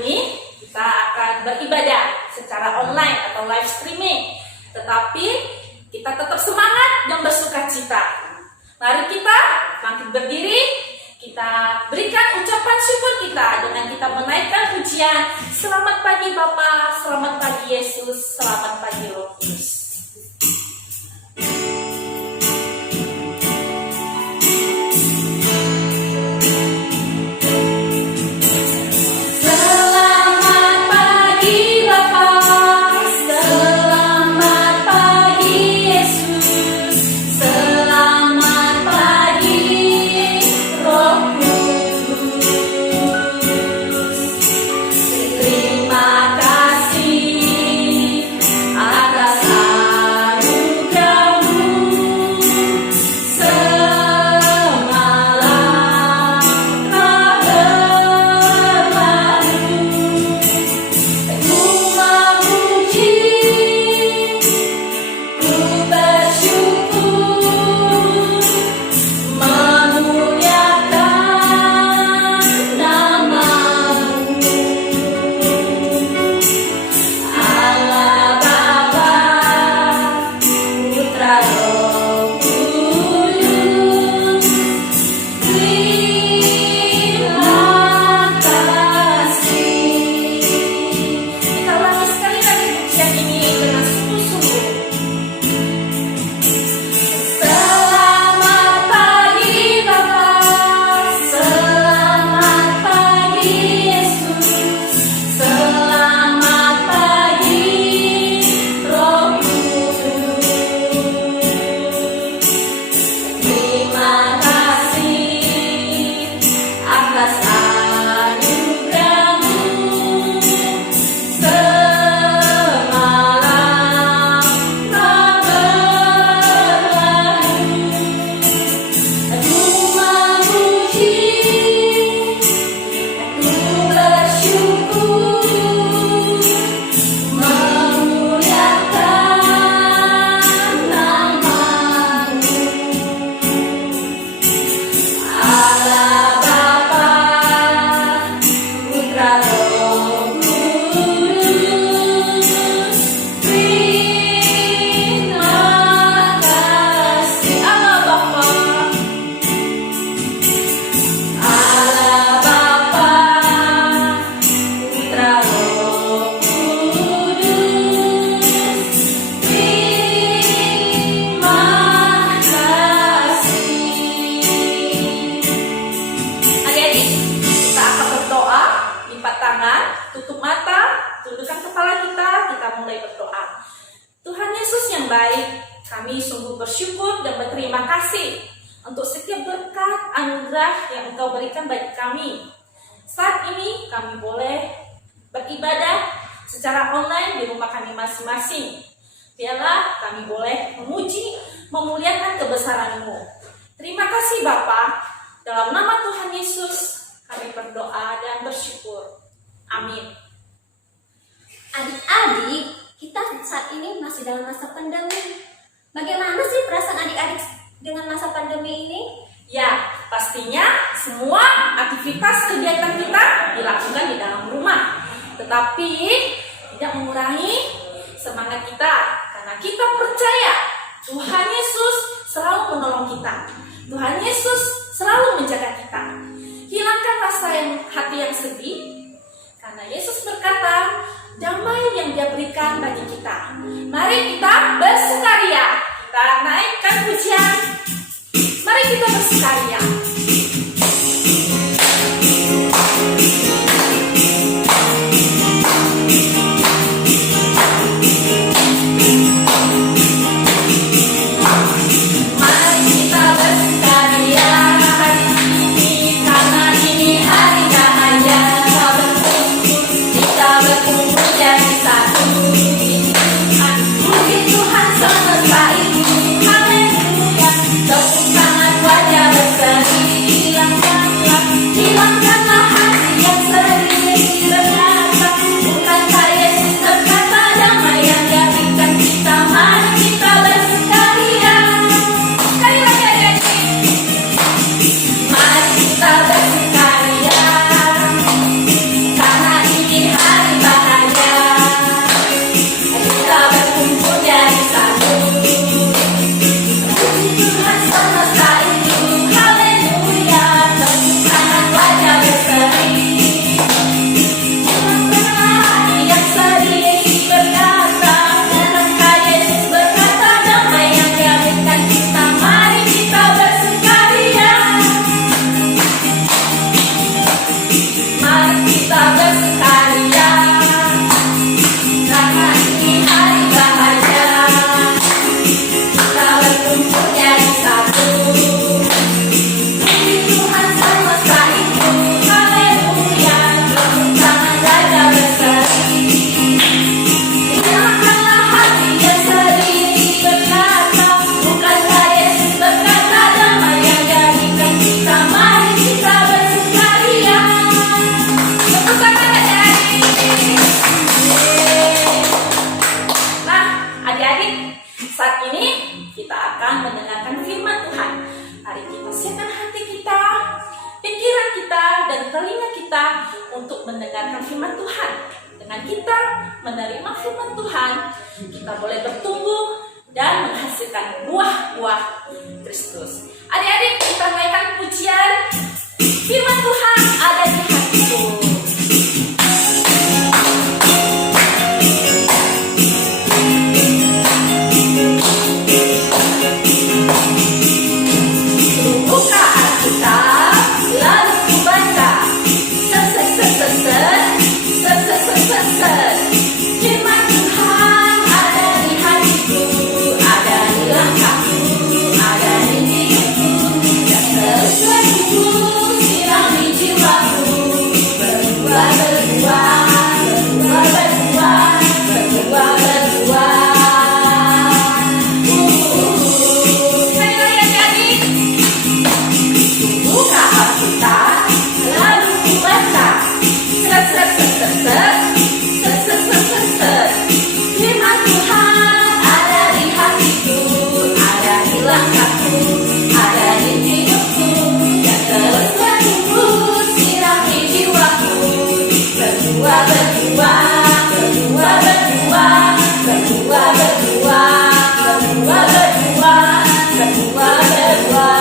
ini kita akan beribadah secara online atau live streaming. Tetapi kita tetap semangat dan bersuka cita. Mari kita bangkit berdiri, kita berikan ucapan syukur kita dengan kita menaikkan pujian. Selamat pagi Bapa, selamat pagi Yesus, selamat pagi Roh Kudus. Kami sungguh bersyukur dan berterima kasih untuk setiap berkat anugerah yang Engkau berikan bagi kami. Saat ini kami boleh beribadah secara online di rumah kami masing-masing. Biarlah kami boleh memuji, memuliakan kebesaran-Mu. Terima kasih Bapa. Dalam nama Tuhan Yesus kami berdoa dan bersyukur. Amin. Adik-adik, kita saat ini masih dalam masa pandemi. Bagaimana sih perasaan adik-adik dengan masa pandemi ini? Ya, pastinya semua aktivitas kegiatan kita dilakukan di dalam rumah. Tetapi tidak mengurangi semangat kita, karena kita percaya Tuhan Yesus selalu menolong kita. Tuhan Yesus selalu menjaga kita. Hilangkan rasa hati yang sedih, karena Yesus berkata, damai yang Dia berikan bagi kita. Mari kita bersukaria. Kita naikkan pujian. Mari kita bersukaria. Haleluya, tepuk tangan wajah berseri. bersukaria, karena ini hari bahagia. Kita berkumpul jadi satu, puji Tuhan semesta itu. Haleluya, tepuk tangan raja berseri. Hilangkanlah hati yang sering berkata, bukankah Yesus berkata damai yang jadikan kita. Mari kita bersukaria. Tepuk tangan adik-adik. Nah, adik-adik, saat ini kita akan mendengarkan firman Tuhan. Mari kita siapkan hati kita, pikiran kita, dan telinga kita untuk mendengarkan firman Tuhan. Dengan kita menerima firman Tuhan, kita boleh bertumbuh dan menghasilkan buah-buah Kristus. Adik-adik, kita naikkan pujian. Firman Tuhan ada di hatiku. Buka Alkitab, lalu ku baca. Firman Tuhan ada di hatiku, ada di langkahku, ada di hidupku, dan terus bertumbuh, sirami jiwaku. Berbuah, berbuah, berbuah, berbuah, berbuah, berbuah. Sekali lagi adik-adik. Buka Alkitab, lalu ku baca. Firman Tuhan ada di hatiku, ada di langkahku, ada di hidupku, dan terus bertumbuh, sirami jiwaku. Berbuah, berbuah, berbuah, berbuah, berbuah, berbuah, berbuah, berbuah, berbuah, berbuah.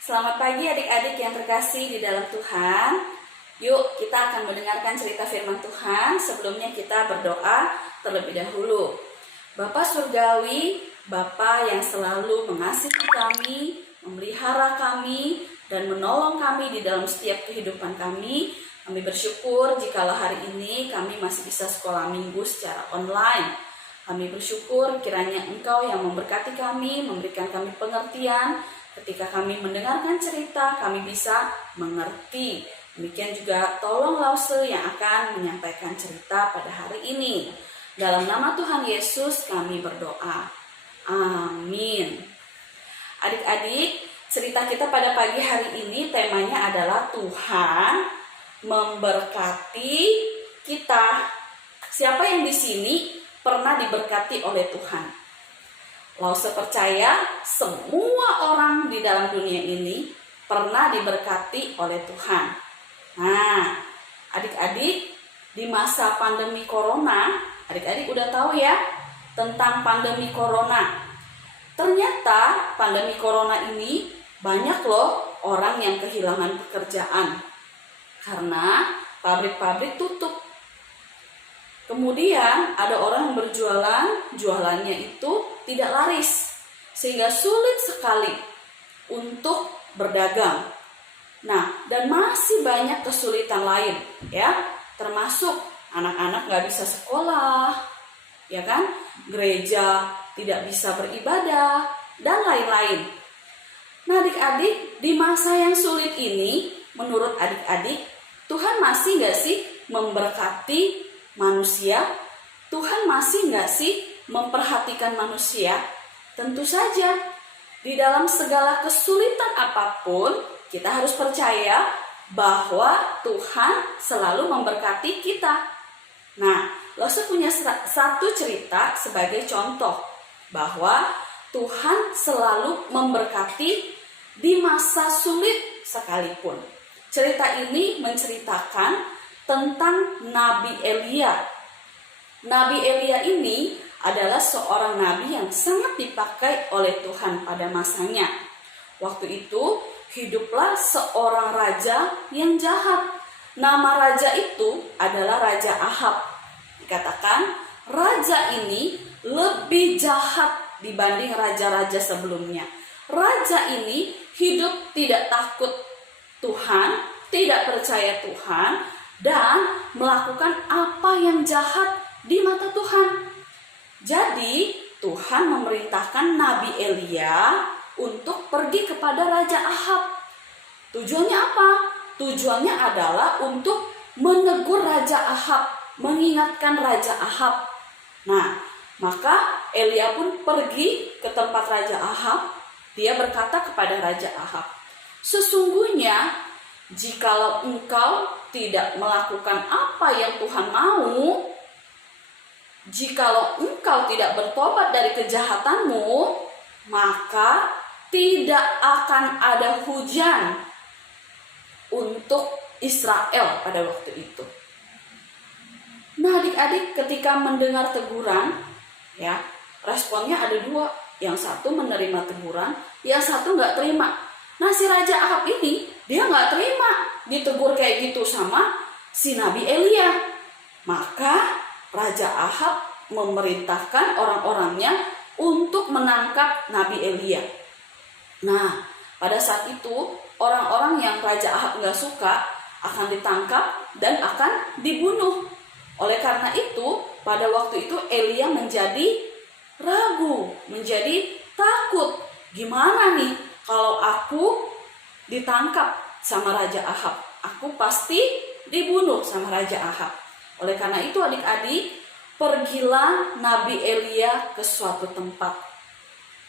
Selamat pagi adik-adik yang terkasih di dalam Tuhan. Yuk kita akan mendengarkan cerita firman Tuhan. Sebelumnya kita berdoa terlebih dahulu. Bapa Surgawi, Bapa yang selalu mengasihi kami, memelihara kami, dan menolong kami di dalam setiap kehidupan kami. Kami bersyukur jikalau hari ini kami masih bisa sekolah minggu secara online. Kami bersyukur kiranya Engkau yang memberkati kami, memberikan kami pengertian. Ketika kami mendengarkan cerita, kami bisa mengerti. Demikian juga tolong Lause yang akan menyampaikan cerita pada hari ini. Dalam nama Tuhan Yesus kami berdoa. Amin. Adik-adik, cerita kita pada pagi hari ini temanya adalah Tuhan memberkati kita. Siapa yang di sini pernah diberkati oleh Tuhan? Lause percaya semua orang di dalam dunia ini pernah diberkati oleh Tuhan. Nah, adik-adik, di masa pandemi corona, adik-adik udah tahu ya tentang pandemi corona. Ternyata pandemi corona ini banyak loh orang yang kehilangan pekerjaan karena pabrik-pabrik tutup. Kemudian ada orang yang berjualan, jualannya itu tidak laris, sehingga sulit sekali untuk berdagang. Nah, dan masih banyak kesulitan lain, ya, termasuk anak-anak nggak bisa sekolah, ya kan, gereja tidak bisa beribadah, dan lain-lain. Nah, adik-adik, di masa yang sulit ini, menurut adik-adik, Tuhan masih nggak sih memberkati manusia? Tuhan masih nggak sih memperhatikan manusia? Tentu saja. Di dalam segala kesulitan apapun, kita harus percaya bahwa Tuhan selalu memberkati kita. Nah, Lause punya satu cerita sebagai contoh bahwa Tuhan selalu memberkati di masa sulit sekalipun. Cerita ini menceritakan tentang Nabi Elia. Nabi Elia ini adalah seorang nabi yang sangat dipakai oleh Tuhan pada masanya. Waktu itu hiduplah seorang raja yang jahat. Nama raja itu adalah Raja Ahab. Dikatakan raja ini lebih jahat dibanding raja-raja sebelumnya. Raja ini hidup tidak takut Tuhan, tidak percaya Tuhan, dan melakukan apa yang jahat di mata Tuhan. Jadi Tuhan memerintahkan Nabi Elia untuk pergi kepada Raja Ahab. Tujuannya apa? Tujuannya adalah untuk menegur Raja Ahab, mengingatkan Raja Ahab. Nah, maka Elia pun pergi ke tempat Raja Ahab. Dia berkata kepada Raja Ahab, "Sesungguhnya jikalau engkau tidak melakukan apa yang Tuhan mau, jikalau engkau tidak bertobat dari kejahatanmu, maka tidak akan ada hujan untuk Israel pada waktu itu." Nah, adik-adik, ketika mendengar teguran, ya, responnya ada dua. Yang satu menerima teguran, yang satu nggak terima. Nah, si Raja Ahab ini, dia nggak terima ditegur kayak gitu sama si Nabi Elia. Maka Raja Ahab memerintahkan orang-orangnya untuk menangkap Nabi Elia. Nah, pada saat itu orang-orang yang Raja Ahab nggak suka akan ditangkap dan akan dibunuh. Oleh karena itu, pada waktu itu Elia menjadi ragu, menjadi takut. Gimana nih kalau aku ditangkap sama Raja Ahab? Aku pasti dibunuh sama Raja Ahab. Oleh karena itu adik-adik, pergilah Nabi Elia ke suatu tempat.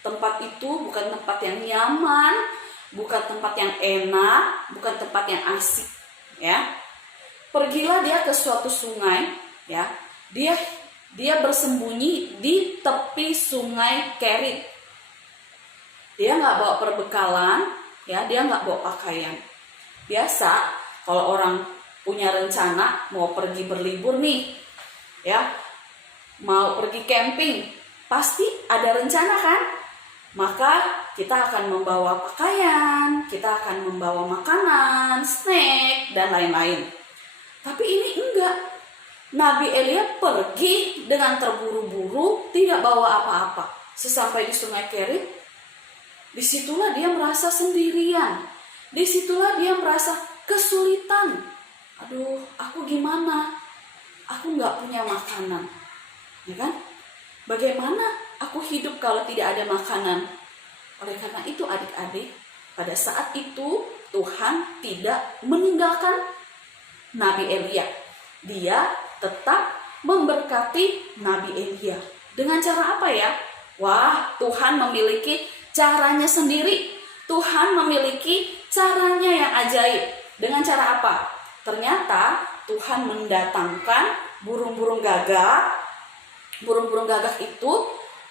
Tempat itu bukan tempat yang nyaman, bukan tempat yang enak, bukan tempat yang asik, ya. Pergilah dia ke suatu sungai, ya. Dia bersembunyi di tepi sungai Kerit. Dia nggak bawa perbekalan, ya. Dia nggak bawa pakaian. Biasa kalau orang punya rencana mau pergi berlibur nih, ya, mau pergi camping, pasti ada rencana kan? Maka kita akan membawa pakaian, kita akan membawa makanan, snack, dan lain-lain. Tapi ini enggak. Nabi Elia pergi dengan terburu-buru, tidak bawa apa-apa. Sesampai di sungai Kerit, disitulah dia merasa sendirian. Disitulah dia merasa kesulitan. Aduh, aku gimana? Aku nggak punya makanan, ya kan? Bagaimana aku hidup kalau tidak ada makanan? Oleh karena itu adik-adik, pada saat itu Tuhan tidak meninggalkan Nabi Elia. Dia tetap memberkati Nabi Elia. Dengan cara apa ya? Wah, Tuhan memiliki caranya sendiri. Tuhan memiliki caranya yang ajaib. Dengan cara apa? Ternyata Tuhan mendatangkan burung-burung gagak. Burung-burung gagak itu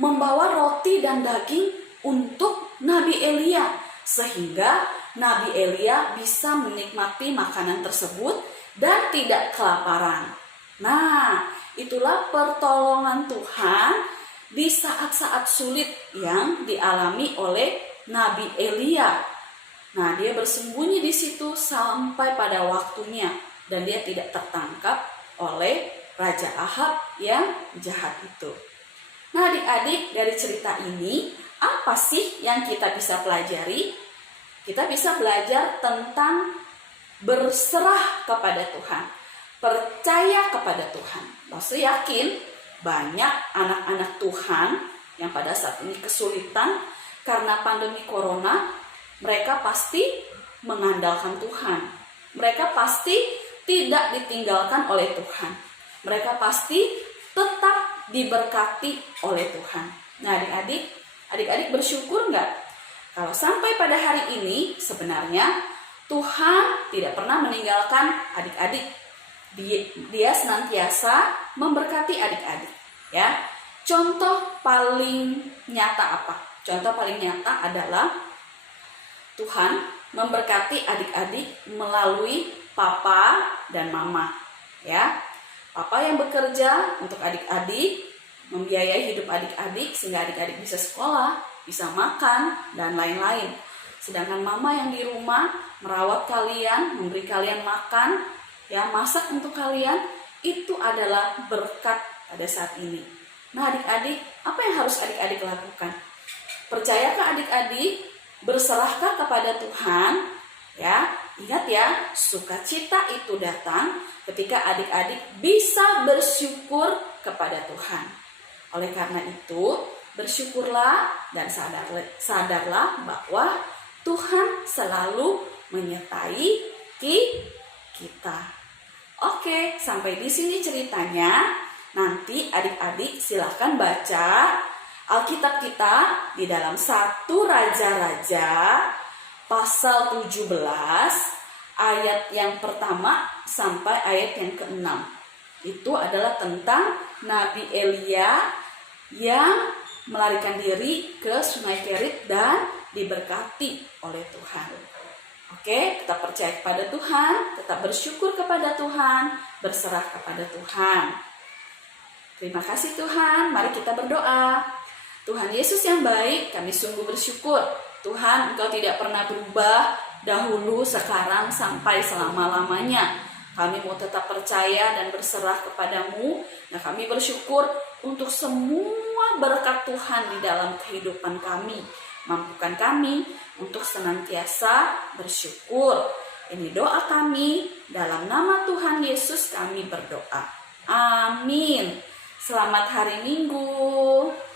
membawa roti dan daging untuk Nabi Elia, sehingga Nabi Elia bisa menikmati makanan tersebut dan tidak kelaparan. Nah, itulah pertolongan Tuhan di saat-saat sulit yang dialami oleh Nabi Elia. Nah, dia bersembunyi di situ sampai pada waktunya dan dia tidak tertangkap oleh Raja Ahab yang jahat itu. Nah, adik-adik, dari cerita ini apa sih yang kita bisa pelajari? Kita bisa belajar tentang berserah kepada Tuhan, percaya kepada Tuhan. Maksud yakin banyak anak-anak Tuhan yang pada saat ini kesulitan karena pandemi corona, mereka pasti mengandalkan Tuhan. Mereka pasti tidak ditinggalkan oleh Tuhan. Mereka pasti tetap diberkati oleh Tuhan. Nah, adik-adik bersyukur nggak? Kalau sampai pada hari ini sebenarnya Tuhan tidak pernah meninggalkan adik-adik. Dia senantiasa memberkati adik-adik, ya. Contoh paling nyata apa? Contoh paling nyata adalah Tuhan memberkati adik-adik melalui papa dan mama, ya. Papa yang bekerja untuk adik-adik, membiayai hidup adik-adik sehingga adik-adik bisa sekolah, bisa makan, dan lain-lain. Sedangkan mama yang di rumah merawat kalian, memberi kalian makan, ya, masak untuk kalian, itu adalah berkat pada saat ini. Nah, adik-adik, apa yang harus harus adik-adik lakukan? Percayakah adik-adik? Berserahkah kepada Tuhan? Ya, ingat ya, sukacita itu datang ketika adik-adik bisa bersyukur kepada Tuhan. Oleh karena itu, bersyukurlah dan sadarlah bahwa Tuhan selalu menyertai kita. Oke, sampai di sini ceritanya. Nanti adik-adik silakan baca Alkitab kita di dalam 1 Raja-Raja pasal 17 ayat yang pertama sampai ayat yang ke-6. Itu adalah tentang Nabi Elia yang melarikan diri ke Sungai Kerit dan diberkati oleh Tuhan. Oke, tetap percaya kepada Tuhan, tetap bersyukur kepada Tuhan, berserah kepada Tuhan. Terima kasih Tuhan, mari kita berdoa. Tuhan Yesus yang baik, kami sungguh bersyukur. Tuhan, Engkau tidak pernah berubah dahulu, sekarang, sampai selama-lamanya. Kami mau tetap percaya dan berserah kepadamu. Nah, kami bersyukur untuk semua berkat Tuhan di dalam kehidupan kami. Mampukan kami untuk senantiasa bersyukur. Ini doa kami, dalam nama Tuhan Yesus kami berdoa. Amin. Selamat hari Minggu.